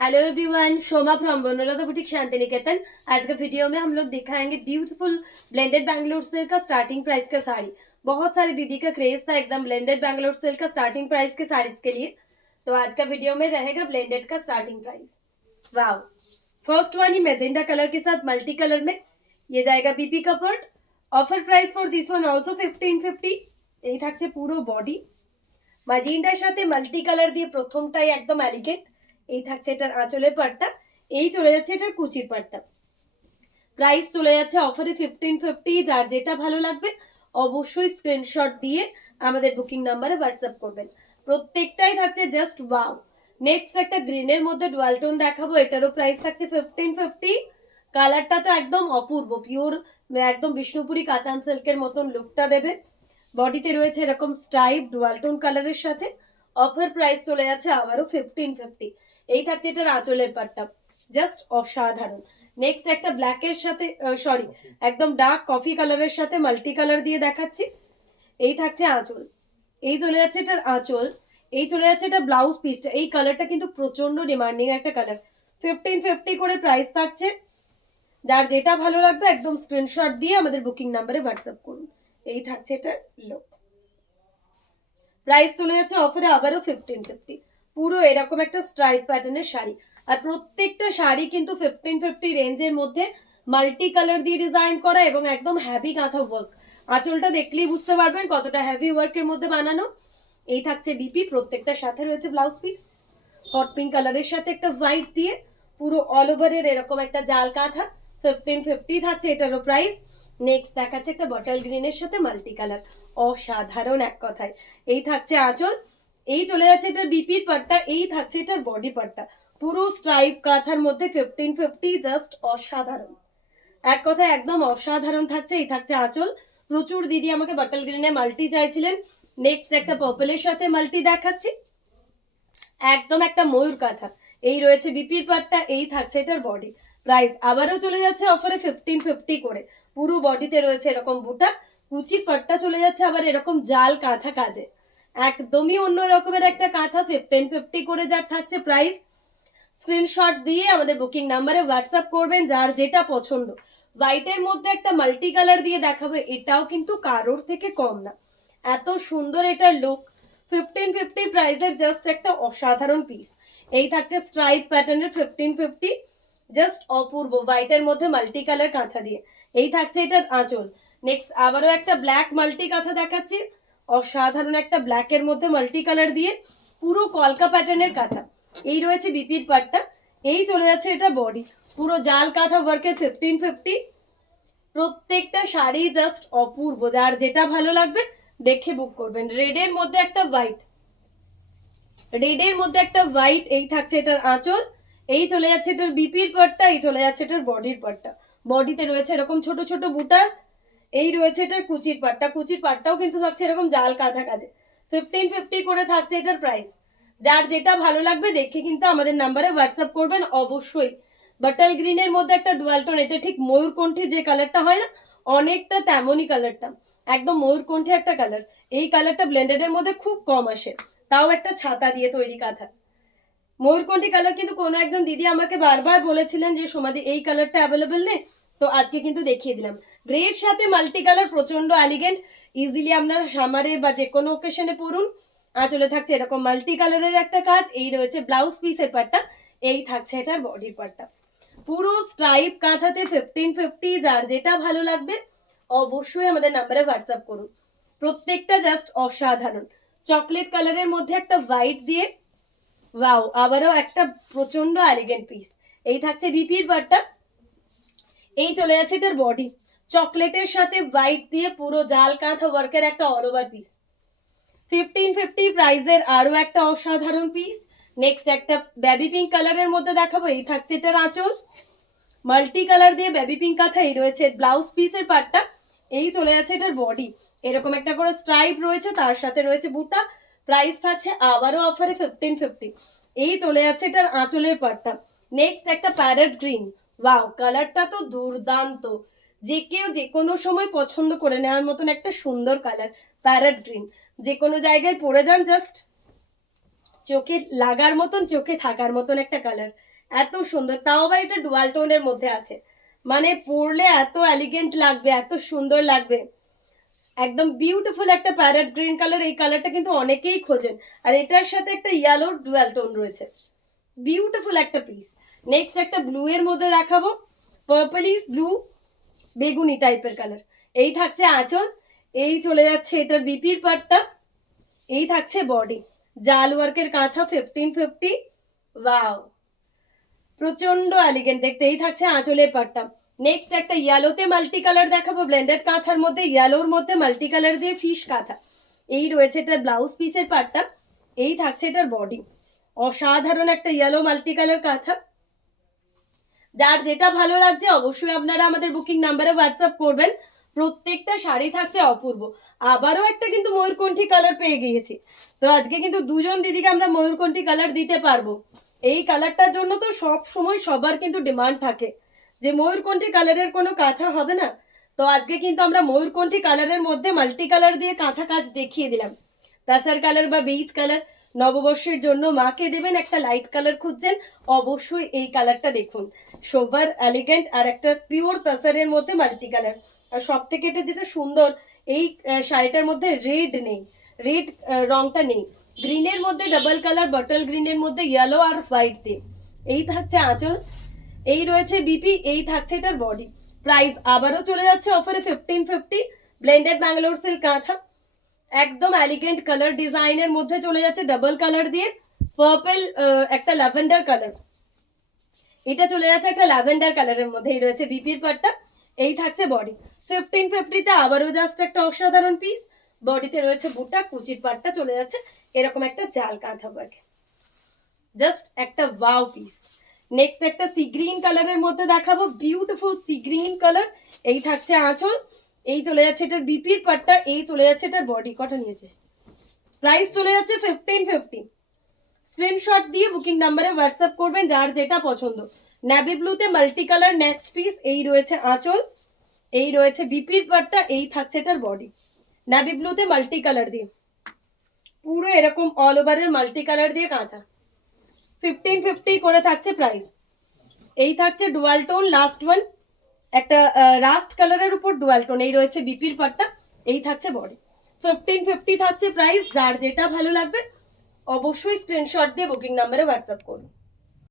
Hello everyone, Shoma from Banalata boutique Shanti Niketan. आज का video में हम लोग दिखाएंगे ब्यूटीफुल ब्लेंडेड बैंगलोर सिल्क का स्टार्टिंग प्राइस का साड़ी। बहुत सारी दीदी का क्रेज था एकदम ब्लेंडेड बैंगलोर सिल्क का स्टार्टिंग प्राइस के साड़ीज के लिए। तो आज का वीडियो में रहेगा ब्लेंडेड का starting price. Wow, first one ही मेजेंडा कलर के साथ मल्टी कलर में ये जाएगा बीपी कपड़। Offer price for this one also 1550। এই থাকছে পুরো বডি ম্যাজেন্ডার সাথে মাল্টি কালার দিয়ে প্রথমটাই একদম এলিগেন্ট। এই থাকছে এটার আঁচলের পাটটা, এই চলে যাচ্ছে এটার কুচির পাটটা। প্রাইস চলে যাচ্ছে অফারে 1550। যার যেটা ভালো লাগবে অবশ্যই স্ক্রিনশট দিয়ে আমাদের বুকিং নাম্বারে হোয়াটসঅ্যাপ করবেন। প্রত্যেকটাই থাকছে জাস্ট ওয়াও। নেক্সট একটা গ্রিনের মধ্যে ডুয়াল টোন দেখাবো, এটারও প্রাইস থাকছে 1550। কালারটা তো একদম অপূর্ব, পিওর একদম বিষ্ণুপুরি কাতান সিল্কের মতন লুকটা দেবে। বডিতে রয়েছে এরকম স্ট্রাইপ ডুয়াল টোন কালারের সাথে। অফার প্রাইস চলে যাচ্ছে আবারও 1550। এই থাকছে এটার আঁচলের পাটটা, জাস্ট অসাধারণ। নেক্সট একটা ব্ল্যাকের সাথে সরি একদম ডার্ক কফি কালারের সাথে মাল্টি কালার দিয়ে দেখাচ্ছি। এই থাকছে আঁচল, এই চলে যাচ্ছে এটার আঁচল, এই চলে যাচ্ছে এটা ব্লাউজ পিসটা। এই কালারটা কিন্তু প্রচন্ড ডিমান্ডিং একটা কালার। 1550 করে প্রাইস থাকছে। যার যেটা ভালো লাগবে একদম স্ক্রিনশট দিয়ে আমাদের বুকিং নাম্বারে হোয়াটসঅ্যাপ করুন। এই থাকছে এটার লুক। প্রাইস চলে যাচ্ছে অফারে আবারও 1550। পুরো এরকম একটা স্ট্রাইপ প্যাটার্নের শাড়ি, আর প্রত্যেকটা শাড়ি কিন্তু 1550 রেঞ্জের মধ্যে মাল্টি কালার দিয়ে ডিজাইন করা এবং একদম হ্যাভি কাঁথা ওয়ার্ক। আঁচলটা দেখলেই বুঝতে পারবেন কতটা হ্যাভি ওয়ার্কের মধ্যে বানানো। এই থাকছে বিপি, প্রত্যেকটার সাথে রয়েছে ব্লাউজ পিস হট পিঙ্ক কালারের সাথে একটা হোয়াইট দিয়ে পুরো অল ওভারের এরকম একটা জাল কাঁথা। 1550 থাকছে এটারও প্রাইস। নেক্সট দেখাচ্ছে একটা বটল গ্রিনের সাথে মাল্টি কালার, অসাধারণ এক কথায়। এই থাকছে আঁচল, এই চলে যাচ্ছে এটার বিপির পাটটা, এই থাকছে এটার বডি পাটটা। পুরো স্ট্রাইপ কাঁথার মধ্যে 1550, জাস্ট অসাধারণ এক কথায়, একদম অসাধারণ থাকছে। এই থাকছে আঁচল। প্রচুর দিদি আমাকে বটল গ্রিনে মাল্টি চাইছিলেন। নেক্সট একটা পার্পলের সাথে মাল্টি দেখাচ্ছি, একদম একটা ময়ূর কাঁথা। এই রয়েছে বিপির পাটটা, এই থাকছে এটার বডি। প্রাইস আবারও চলে যাচ্ছে অফারে 1550 করে। পুরো বডিতে রয়েছে এরকম বুটা, কুচি পাটটা চলে যাচ্ছে আবার এরকম জাল কাঁথা কাজে। একদমই অন্য রকমের একটা কাঁথা। 1550 করে যার থাকছে প্রাইস। স্ক্রিনশট দিয়ে আমাদের বুকিং নাম্বারে হোয়াটসঅ্যাপ করবেন যার যেটা পছন্দ। হোয়াইটের মধ্যে একটা মাল্টি কালার দিয়ে দেখাবো, এটাও কিন্তু কারোর থেকে কম না। এত সুন্দর এটার লুক। 1550 প্রাইসের জাস্ট একটা অসাধারণ পিস। এই থাকছে স্ট্রাইপ প্যাটার্নের 1550, জাস্ট অপূর্ব হোয়াইটের মধ্যে মাল্টি কালার কাঁথা দিয়ে। এই থাকছে এটার আঁচল। নেক্সট আবারও একটা ব্ল্যাক মাল্টি কাঁথা দেখাচ্ছি, অসাধারণ একটা ব্ল্যাকের মধ্যে মাল্টি কালার দিয়ে পুরো কলকা প্যাটার্নের কাঁথা। এই রয়েছে বিপির পাটটা, এই চলে যাচ্ছে এটা বডি, পুরো জাল কাঁথা ওয়ার্কের 1550। প্রত্যেকটা শাড়ি জাস্ট অপূর্ব, যার যেটা ভালো লাগবে দেখে বুক করবেন। রেডের মধ্যে একটা হোয়াইট, রেডের মধ্যে একটা হোয়াইট, এই থাকছে এটার আঁচল, এই চলে যাচ্ছে এটার বিপির পাটটা, এই চলে যাচ্ছে এটার বডির পাটটা। বডিতে রয়েছে এরকম ছোট ছোট বুটাস। এই রয়েছে এটার কুচির পাটটা, কুচির পাটটাও কিন্তু থাকছে এরকম জাল কাঁথা কাজে। 1550 করে থাকছে এটার প্রাইস। যার যেটা ভালো লাগবে দেখে কিন্তু আমাদের নাম্বারে হোয়াটসঅ্যাপ করবেন অবশ্যই। বাটাল গ্রিনের মধ্যে একটা ডুয়াল টোন, এটা ঠিক ময়ূরকণ্ঠী যে কালারটা হয় না, অনেকটা তেমনই কালারটা, একদম ময়ূরকণ্ঠী একটা কালার। এই কালারটা ব্লেন্ডেডের মধ্যে খুব কম আসে, তাও একটা ছাতা দিয়ে তৈরি কাঁথা। ময়ূরকণ্ঠী কালার কিন্তু কোনো একজন দিদি আমাকে বারবার বলেছিলেন যে সমাধি এই কালারটা অ্যাভেলেবেল নেই, তো আজকে কিন্তু দেখিয়ে দিলাম। গ্রের সাথে মাল্টি কালার, প্রচন্ড এলিগেন্ট, ইজিলি আপনারা সামারে বা যে কোনো ওকেশনে পরুন। আঁচলে থাকছে এরকম মাল্টি কালারের একটা কাজ। এই রয়েছে ব্লাউজ পিসের পার্টটা, এই থাকছে এটার বডির পার্টটা। পুরো স্ট্রাইপ কাঁথাতে 1550। যার যেটা ভালো লাগবে অবশ্যই আমাদের নাম্বারে হোয়াটসঅ্যাপ করুন। প্রত্যেকটা জাস্ট অসাধারণ। চকলেট কালারের মধ্যে একটা হোয়াইট দিয়ে, ওয়াও, আবারও একটা প্রচন্ড এলিগেন্ট পিস। এই থাকছে বিপির পাটটা, এই চলে যাচ্ছে এটার বডি, চকলেটের সাথে হোয়াইট দিয়ে পুরো জাল কাঁথা ওয়ার্কের একটা অল ওভার পিস। 1550 প্রাইসের আরো একটা অসাধারণ পিস। নেক্সট একটা বেবি পিঙ্ক কালারের মধ্যে দেখাবো, এই থাকছে এটার আঁচল, মাল্টি কালার দিয়ে বেবি পিঙ্ক কাঁথা। এই রয়েছে ব্লাউজ পিসের পার্টটা, এই চলে যাচ্ছে এটার বডি, এরকম একটা করে স্ট্রাইপ রয়েছে, তার সাথে রয়েছে বুটা। প্রাইস থাকছে আবারও অফারে 1550। এই চলে যাচ্ছে এটার আঁচলের পার্টটা। নেক্সট একটা প্যারেট গ্রিন, ওয়াও, কালারটা তো দুর্দান্ত, যে কেউ যে কোনো সময় পছন্দ করে নেওয়ার মতন একটা সুন্দর কালার। প্যারেট গ্রিন যে কোনো জায়গায় পরে যান, জাস্ট চোখে লাগার মতন, চোখে থাকার মতন একটা কালার, এত সুন্দর। তাও আবার এটা ডুয়াল টোনের মধ্যে আছে, মানে পরলে এত এলিগেন্ট লাগবে, এত সুন্দর লাগবে, একদম বিউটিফুল একটা প্যারেট গ্রিন কালার। এই কালারটা কিন্তু অনেকেই খোঁজেন, আর এটার সাথে একটা ইয়েলো ডুয়াল টোন রয়েছে, বিউটিফুল একটা পিস। নেক্সট একটা ব্লু এর মধ্যে দেখাবো, পার্পলিশ ব্লু, বেগুনি টাইপের কালার। এই থাকছে আঁচল, এই চলে যাচ্ছে এটার বিপির পার্টটা, এই থাকছে বডি, জাল ওয়ার্কের কাঁথা 1550। ওয়াও, প্রচন্ড এলিগেন্ট দেখতে। এই থাকছে আঁচলের পাটটা। নেক্সট একটা ইয়েলোতে মাল্টি কালার দেখাবো, ব্লেন্ডেড কাঁথার মধ্যে ইয়েলোর মধ্যে মাল্টি কালার দিয়ে ফিশ কাঁথা। এই রয়েছে এটার ব্লাউজ পিসের পাটটা, এই থাকছে এটার বডি। অসাধারণ একটা ইয়েলো মাল্টি কালার কাঁথা। যার যেটা ভালো লাগছে অবশ্যই আপনারা আমাদের বুকিং নাম্বারে হোয়াটসঅ্যাপ করবেন। প্রত্যেকটা শাড়ি থাকছে অপূর্ব। আবারও একটা কিন্তু ময়ূরকণ্ঠী কালার পেয়ে গিয়েছি, তো আজকে কিন্তু দুজন দিদিকে আমরা ময়ূরকণ্ঠী কালার দিতে পারবো। এই কালারটার জন্য তো সব সময় সবার কিন্তু ডিমান্ড থাকে যে ময়ূরকণ্ঠী কালারের কোনো কাঁথা হবে না, তো আজকে কিন্তু আমরা ময়ূরকণ্ঠী কালারের মধ্যে মাল্টি কালার দিয়ে কাঁথা কাজ দেখিয়ে দিলাম। তাসার কালার বা বেজ কালার, নববর্ষের জন্য মাকে দেবেন, একটা লাইট কালার খুঁজছেন, অবশ্যই এই কালারটা দেখুন, সোবার এলিগেন্ট আর একটা পিওর তাসারের মধ্যে মাল্টি কালার। আর সব থেকে এটা যেটা সুন্দর, এই শাড়িটার মধ্যে রেড নেই, রেড রংটা নেই, গ্রিনের মধ্যে ডাবল কালার, বটল গ্রিনের মধ্যে ইয়েলো আর হোয়াইট দিয়ে। এই থাকছে আঁচল, এই রয়েছে বিপি, এই থাকছে এটার বডি। প্রাইস আবারও চলে যাচ্ছে অফারে 1550, ব্লেন্ডেড ব্যাঙ্গালোর সিল্ক কাঁথা, একদম এলিগেন্ট কালার ডিজাইনের মধ্যে চলে যাচ্ছে ডাবল কালার দিয়ে, পার্পল একটা ল্যাভেন্ডার কালার, এটা চলে যাচ্ছে একটা ল্যাভেন্ডার কালারের মধ্যে। এই রয়েছে বিপির পার্টটা, এই থাকছে বডি। 1550-তে আবারও জাস্ট একটা অসাধারণ পিস, বডিতে রয়েছে বুটা, কুচির পার্টটা চলে যাচ্ছে এরকম একটা জাল কাঁথা ওয়ার্ক, জাস্ট একটা ওয়াও পিস। নেক্সট একটা সি গ্রিন কালারের মধ্যে দেখাবো, বিউটিফুল সি গ্রিন কালার। এই থাকছে আঁচল, এই চলে যাচ্ছে এটার বিপির পার্টটা, এই চলে যাচ্ছে এটার বডি। কটা নিয়েছে? প্রাইস চলে যাচ্ছে 1550। স্ক্রিনশট দিয়ে বুকিং নাম্বারে হোয়াটসঅ্যাপ করবেন যার যেটা পছন্দ। নেভি ব্লুতে মাল্টি কালার নেক্সট পিস, এই রয়েছে আঁচল, এই রয়েছে বিপির পার্টটা, এই থাকছে এটার বডি। নেভি ব্লুতে মাল্টি কালার দিয়ে, পুরো এরকম অল ওভারের মাল্টি কালার দিয়ে কাঁথা, 1550 করে থাকছে প্রাইস। এই থাকছে ডুয়াল টোন লাস্ট ওয়ান, একটা রাস্ট কালারের উপর ডুয়াল টোন, এই রয়েছে বিপির পার্টটা, এই থাকছে বডি। 1550 থাকছে প্রাইস। যার যেটা ভালো লাগবে অবশ্যই স্ক্রিনশট দিয়ে বুকিং নাম্বারে হোয়াটসঅ্যাপ করুন।